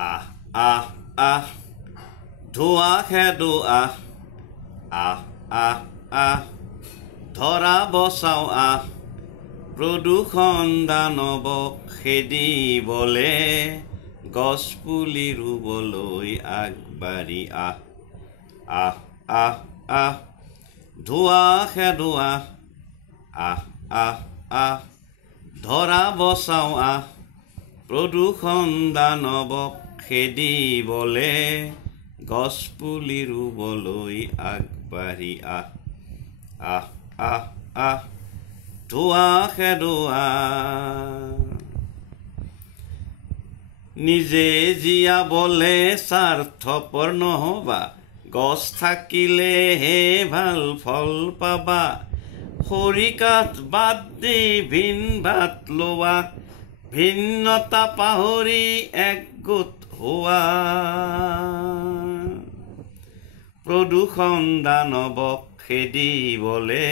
আহ আহ আহ ধোঁৱা খেদো আহ আহ ধৰা বচাও আহ প্ৰদূষণ দানৱক খেদিবলে গছ পুলি ৰুবলৈ আগবাঢ়ি আহ ধোঁৱা খেদো আহ ধৰা বচাও আহ প্ৰদূষণ দানৱক খেদিবলে গছ পুলি ৰুবলৈ আগবাঢ়ি আহ ধোঁৱা খেদো নিজে জীয়াবলে স্বাৰ্থপৰ নহবা গছ থাকিলেহে ভাল ফল পাবা খৰিকাঠ বাদ দি ভিন ভাত লোৱা ভিন্নতা পাহৰি একগোট হোৱা প্ৰদূষণ দানৱক খেদিবলে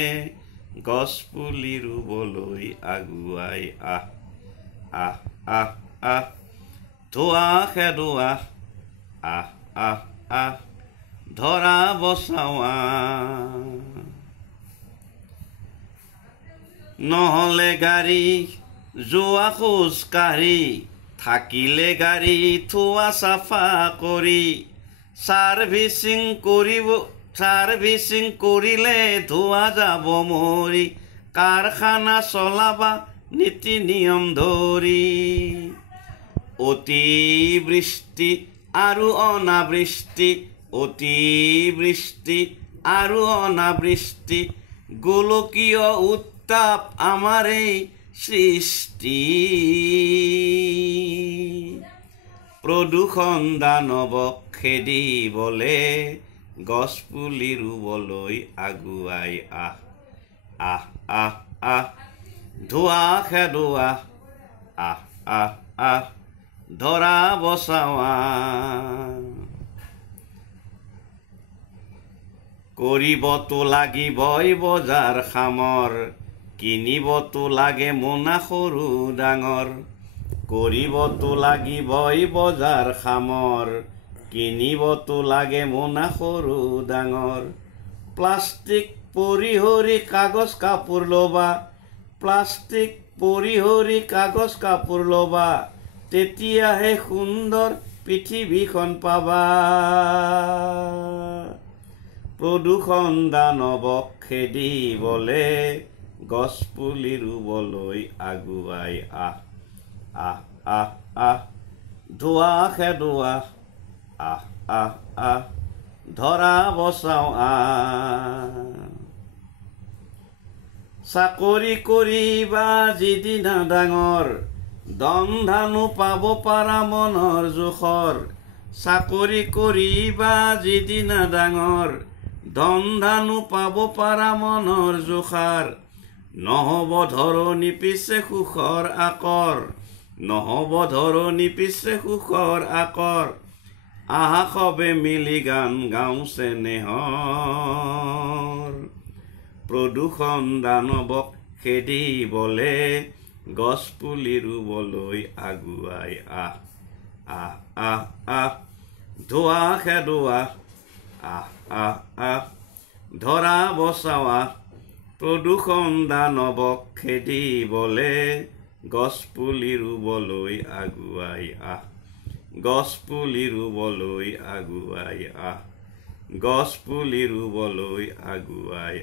গছ পুলি ৰুবলৈ আগুৱাই আহ ধোঁৱা খেদো আহ ধৰা বচাও নহ'লে গাড়ী যোৱা খোজ কাঢ়ি থাকিলে গাড়ী থোৱা চাফা কৰি ছাৰ্ভিচিং কৰিলে ধোঁৱা যাব মৰি কাৰখানা চলাবা নীতি নিয়ম ধৰি অতিবৃষ্টি আৰু অনাবৃষ্টি গোলকীয় উত্তাপ আমাৰেই সৃষ্টি প্ৰদূষণ দানৱক খেদিবলে গছ পুলি ৰুবলৈ আগুৱাই আহ ধোঁৱা খেদো আহ ধৰা বচাও কৰিবতো লাগিবই বজাৰ সামৰ কিনিবতো লাগে মোনা সৰু ডাঙৰ কৰিবতো লাগিবই বজাৰ সামৰ কিনিবতো লাগে মোনা সৰু ডাঙৰ প্লাষ্টিক পৰিহৰি কাগজ কাপোৰ ল'বা তেতিয়াহে সুন্দৰ পৃথিৱীখন পাবা প্ৰদূষণ দানৱক খেদিবলে গছ পুলি ৰুবলৈ আগুৱাই আহ ধোঁৱা খেদো আহ ধৰা বচাও চাকৰি কৰিবা যিদিনা ডাঙৰ ধন ধানো পাব পাৰা মনৰ জোখৰ চাকৰি কৰিবা যিদিনা ডাঙৰ ধন ধানো পাব পাৰা মনৰ জোখাৰ নহ'ব ধৰণী পিছে সুখৰ আকৰ আহা সবে মিলি গান গাওঁ চেনেহৰ প্ৰদূষণ দানৱক খেদিবলে গছ পুলি ৰুবলৈ আগুৱাই আহ ধোঁৱা খেদো আহ ধৰা বচাও প্ৰদূষণ দানৱক খেদিবলে গছ পুলি ৰুবলৈ আগুৱাই গছ পুলি ৰুবলৈ আগুৱাই